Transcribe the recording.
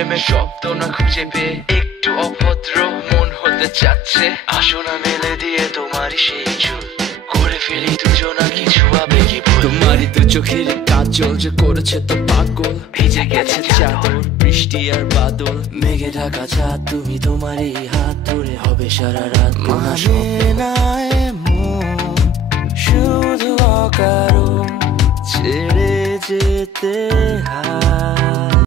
প্রেমের শব্দ না খুঁজে পেয়ে একটু অভদ্র মন হতে চাচ্ছে। আসো না মেলে দিয়ে তোমারই সেই চুল, করে ফেলি দুজনা কিছু আবেগী ভুল। তোমারই দু চোখের কাজল যে করেছে তো পাগল, ভিজে গেছে চাদর বৃষ্টি আর বাদল, মেঘে ঢাকা চাঁদ তুমি তোমারই হাত ধরে হবে সারা রাত। মানে না এমন শুধু অকারণ ছেড়ে যেতে হয়।